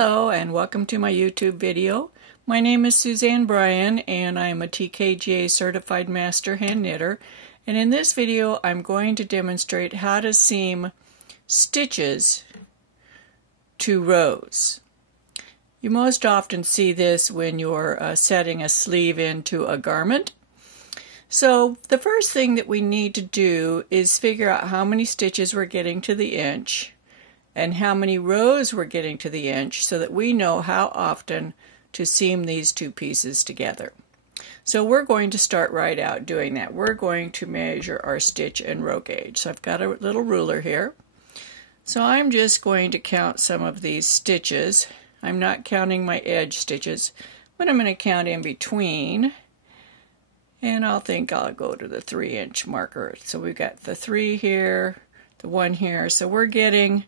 Hello and welcome to my YouTube video. My name is Suzanne Bryan and I am a TKGA Certified Master Hand Knitter, and in this video I'm going to demonstrate how to seam stitches to rows. You most often see this when you're setting a sleeve into a garment. So the first thing that we need to do is figure out how many stitches we're getting to the inch and how many rows we're getting to the inch so that we know how often to seam these two pieces together. So we're going to start right out doing that. We're going to measure our stitch and row gauge. So I've got a little ruler here. So I'm just going to count some of these stitches. I'm not counting my edge stitches, but I'm going to count in between. And I'll go to the 3-inch marker. So we've got the 3 here, the 1 here. So we're getting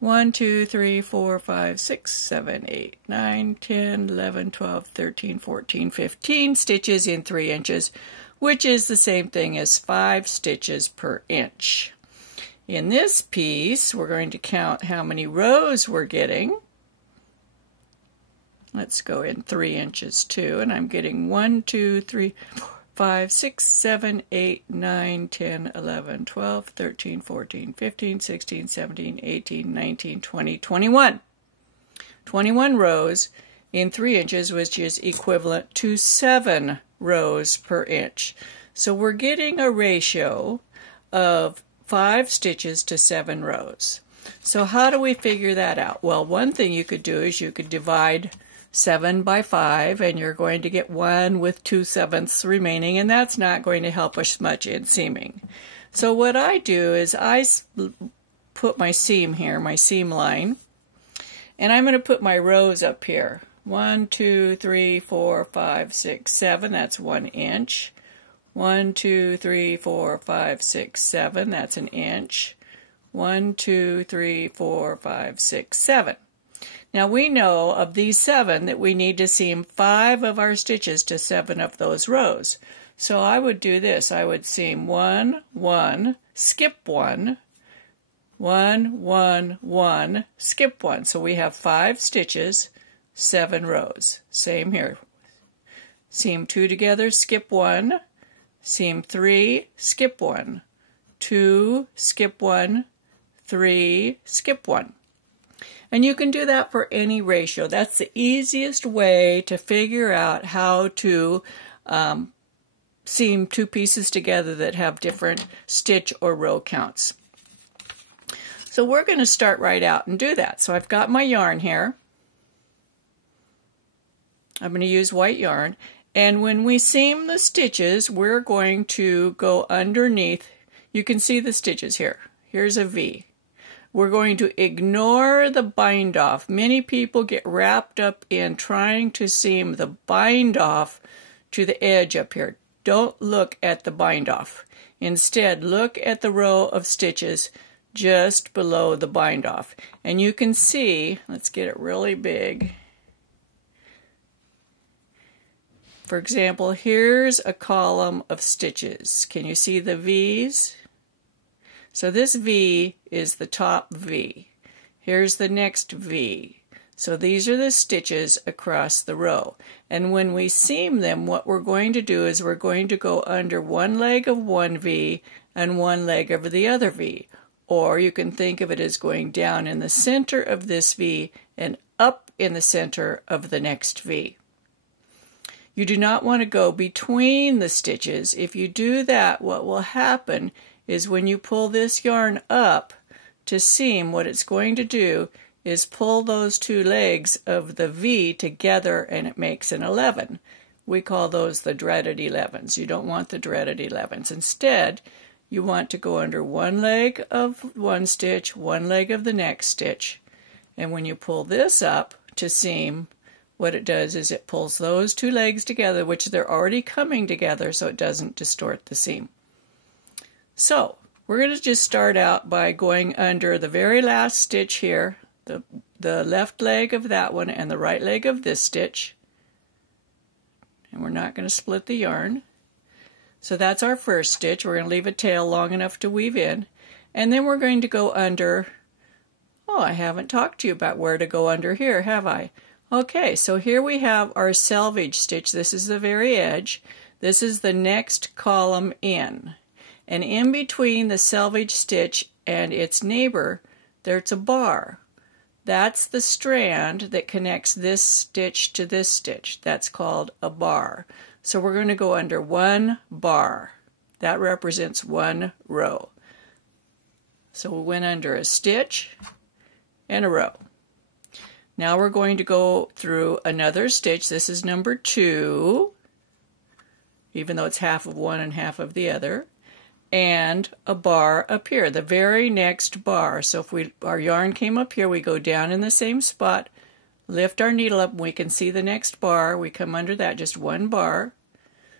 1, 2, 3, 4, 5, 6, 7, 8, 9, 10, 11, 12, 13, 14, 15 stitches in 3 inches, which is the same thing as 5 stitches per inch. In this piece, we're going to count how many rows we're getting. Let's go in 3 inches too, and I'm getting 1, 2, 3, 4, 5, 6, 7, 8, 9, 10, 11, 12, 13, 14, 15, 16, 17, 18, 19, 20, 21. 21 rows in 3 inches, which is equivalent to 7 rows per inch. So we're getting a ratio of 5 stitches to 7 rows. So how do we figure that out? Well, one thing you could do is you could divide 7 by 5, and you're going to get 1 with 2/7 remaining, and that's not going to help us much in seaming. So what I do is I put my seam here, my seam line, and I'm going to put my rows up here. 1, 2, 3, 4, 5, 6, 7, that's 1 inch. 1, 2, 3, 4, 5, 6, 7, that's an inch. 1, 2, 3, 4, 5, 6, 7. Now we know of these 7 that we need to seam 5 of our stitches to 7 of those rows. So I would do this. I would seam 1, 1, skip 1, 1, 1, 1, skip 1. So we have 5 stitches, 7 rows. Same here. Seam 2 together, skip 1, seam 3, skip 1, 2, skip 1, 3, skip 1. And you can do that for any ratio. That's the easiest way to figure out how to seam 2 pieces together that have different stitch or row counts. So we're going to start right out and do that. So I've got my yarn here. I'm going to use white yarn. And when we seam the stitches, we're going to go underneath. You can see the stitches here. Here's a V. We're going to ignore the bind off. Many people get wrapped up in trying to seam the bind off to the edge up here. Don't look at the bind off. Instead, look at the row of stitches just below the bind off. And you can see, let's get it really big. For example, here's a column of stitches. Can you see the V's? So this V is the top V. Here's the next V. So these are the stitches across the row. And when we seam them, what we're going to do is we're going to go under one leg of one V and one leg of the other V. Or you can think of it as going down in the center of this V and up in the center of the next V. You do not want to go between the stitches. If you do that, what will happen is when you pull this yarn up to seam, what it's going to do is pull those 2 legs of the V together and it makes an 11. We call those the dreaded 11s. You don't want the dreaded 11s. Instead, you want to go under one leg of one stitch, one leg of the next stitch, and when you pull this up to seam, what it does is it pulls those 2 legs together, which they're already coming together so it doesn't distort the seam. So we're going to just start out by going under the very last stitch here, the left leg of that one and the right leg of this stitch. And we're not going to split the yarn. So that's our first stitch. We're going to leave a tail long enough to weave in. And then we're going to go under Oh, I haven't talked to you about where to go under here, have I? Okay, so here we have our selvage stitch. This is the very edge. This is the next column in. And in between the selvage stitch and its neighbor, there's a bar. That's the strand that connects this stitch to this stitch. That's called a bar. So we're going to go under one bar. That represents one row. So we went under a stitch and a row. Now we're going to go through another stitch. This is number 2, even though it's half of one and half of the other, and a bar up here, the very next bar. So if our yarn came up here, we go down in the same spot, lift our needle up, and we can see the next bar. We come under that, just one bar.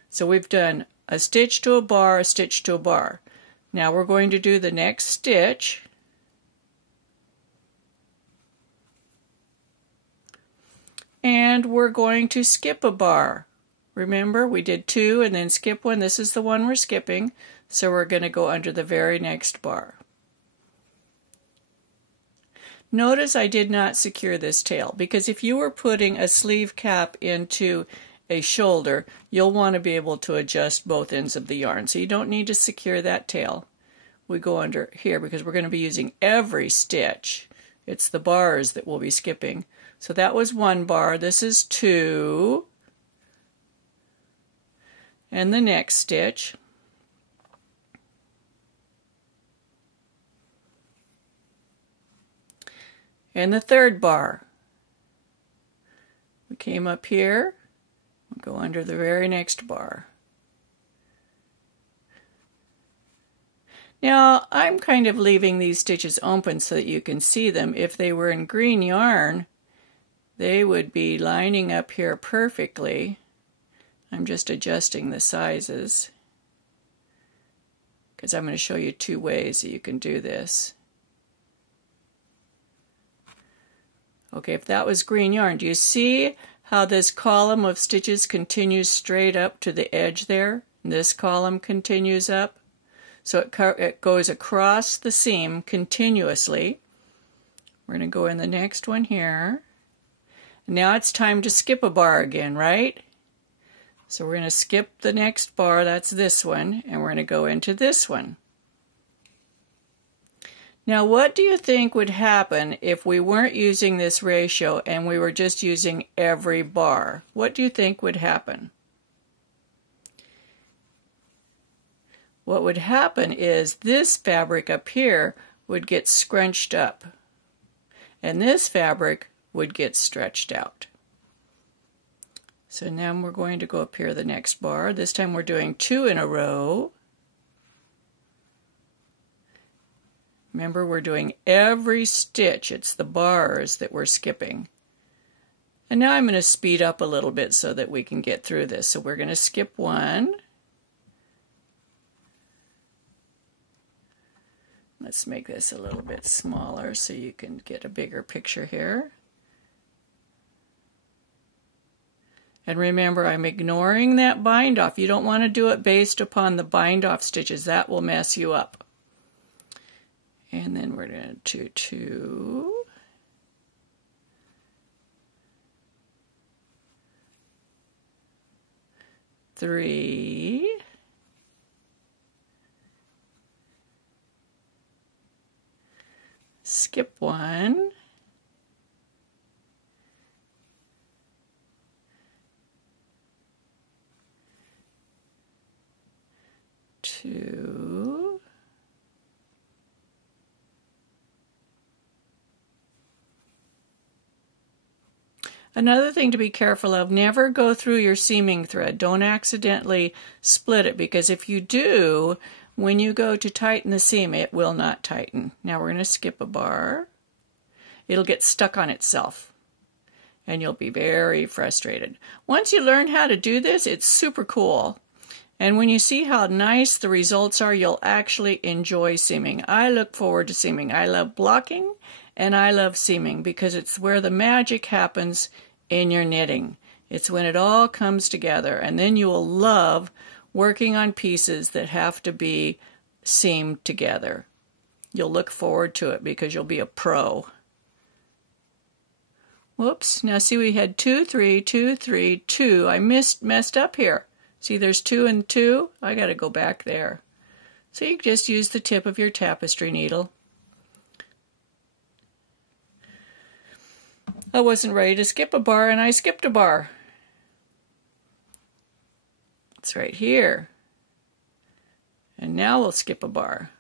So we've done a stitch to a bar, a stitch to a bar. Now we're going to do the next stitch. And we're going to skip a bar. Remember, we did 2 and then skip one. This is the one we're skipping. So we're going to go under the very next bar. Notice I did not secure this tail, because if you were putting a sleeve cap into a shoulder, you'll want to be able to adjust both ends of the yarn. So you don't need to secure that tail. We go under here because we're going to be using every stitch. It's the bars that we'll be skipping. So that was 1 bar. This is 2. And the next stitch. And the 3rd bar. We came up here. We'll go under the very next bar. Now, I'm kind of leaving these stitches open so that you can see them. If they were in green yarn, they would be lining up here perfectly. I'm just adjusting the sizes because I'm going to show you 2 ways that you can do this. Okay, if that was green yarn, do you see how this column of stitches continues straight up to the edge there? And this column continues up. So it goes across the seam continuously. We're going to go in the next one here. Now it's time to skip a bar again, right? So we're going to skip the next bar, that's this one, and we're going to go into this one. Now what do you think would happen if we weren't using this ratio and we were just using every bar? What do you think would happen? What would happen is this fabric up here would get scrunched up, and this fabric would get stretched out. So now we're going to go up here the next bar. This time we're doing 2 in a row. Remember, we're doing every stitch. It's the bars that we're skipping. And now I'm going to speed up a little bit so that we can get through this. So we're going to skip 1. Let's make this a little bit smaller so you can get a bigger picture here. And remember, I'm ignoring that bind off. You don't want to do it based upon the bind off stitches. That will mess you up. And then we're going to do 2. Three. Skip 1. 2. Another thing to be careful of, never go through your seaming thread. Don't accidentally split it, because if you do, when you go to tighten the seam, it will not tighten. Now we're going to skip a bar. It'll get stuck on itself, and you'll be very frustrated. Once you learn how to do this, it's super cool. And when you see how nice the results are, you'll actually enjoy seaming. I look forward to seaming. I love blocking, and I love seaming because it's where the magic happens in your knitting. It's when it all comes together, and then you will love working on pieces that have to be seamed together. You'll look forward to it because you'll be a pro. Whoops. Now see, we had 2, 3, 2, 3, 2. I messed up here. See, there's 2 and 2. I got to go back there. So you just use the tip of your tapestry needle. I wasn't ready to skip a bar, and I skipped a bar. It's right here. And now we'll skip a bar.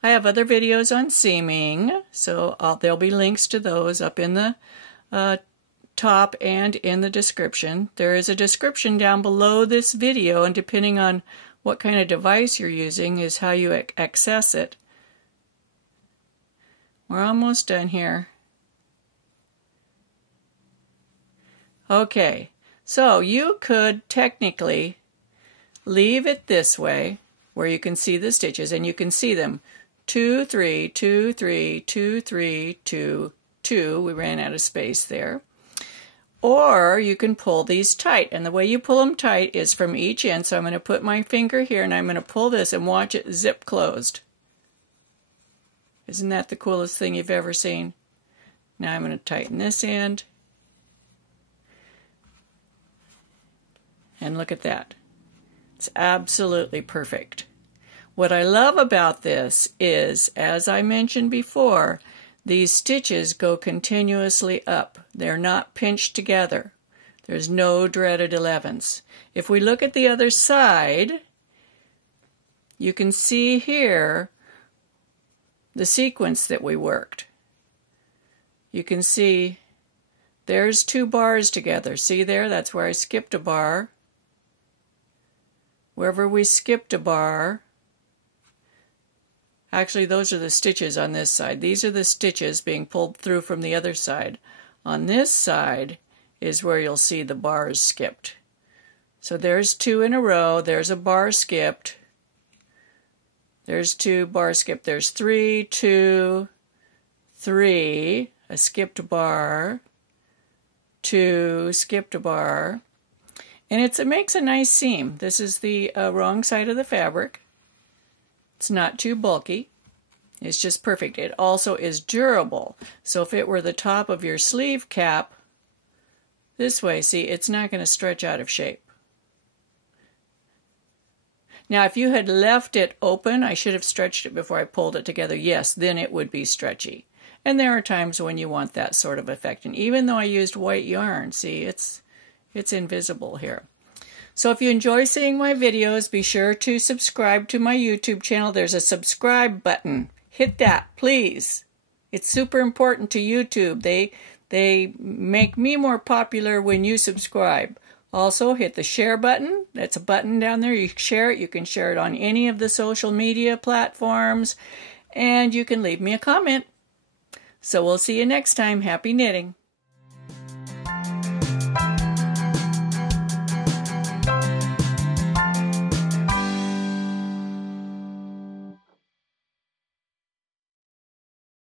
I have other videos on seaming, so there'll be links to those up in the top and in the description. There is a description down below this video, and depending on what kind of device you're using is how you access it. We're almost done here. Okay, so you could technically leave it this way, where you can see the stitches, and you can see them. 2, 3, 2, 3, 2, 3, 2, 2. We ran out of space there. Or you can pull these tight, and the way you pull them tight is from each end. So I'm going to put my finger here, and I'm going to pull this and watch it zip closed. Isn't that the coolest thing you've ever seen? Now I'm going to tighten this end. And look at that. It's absolutely perfect. What I love about this is, as I mentioned before, these stitches go continuously up. They're not pinched together. There's no dreaded 11s. If we look at the other side, you can see here the sequence that we worked. You can see there's 2 bars together. See there? That's where I skipped a bar. Wherever we skipped a bar, actually, those are the stitches on this side. These are the stitches being pulled through from the other side. On this side is where you'll see the bars skipped. So there's 2 in a row. There's a bar skipped. There's 2 bar skipped. There's 3, 2, 3, a skipped bar, 2, skipped a bar. And it makes a nice seam. This is the wrong side of the fabric. It's not too bulky. It's just perfect. It also is durable. So if it were the top of your sleeve cap, this way, see, it's not going to stretch out of shape. Now, if you had left it open, I should have stretched it before I pulled it together. Yes, then it would be stretchy. And there are times when you want that sort of effect. And even though I used white yarn, see, it's invisible here. So if you enjoy seeing my videos, be sure to subscribe to my YouTube channel. There's a subscribe button. Hit that, please. It's super important to YouTube. They make me more popular when you subscribe. Also, hit the share button. That's a button down there. You share it. You can share it on any of the social media platforms. And you can leave me a comment. So we'll see you next time. Happy knitting.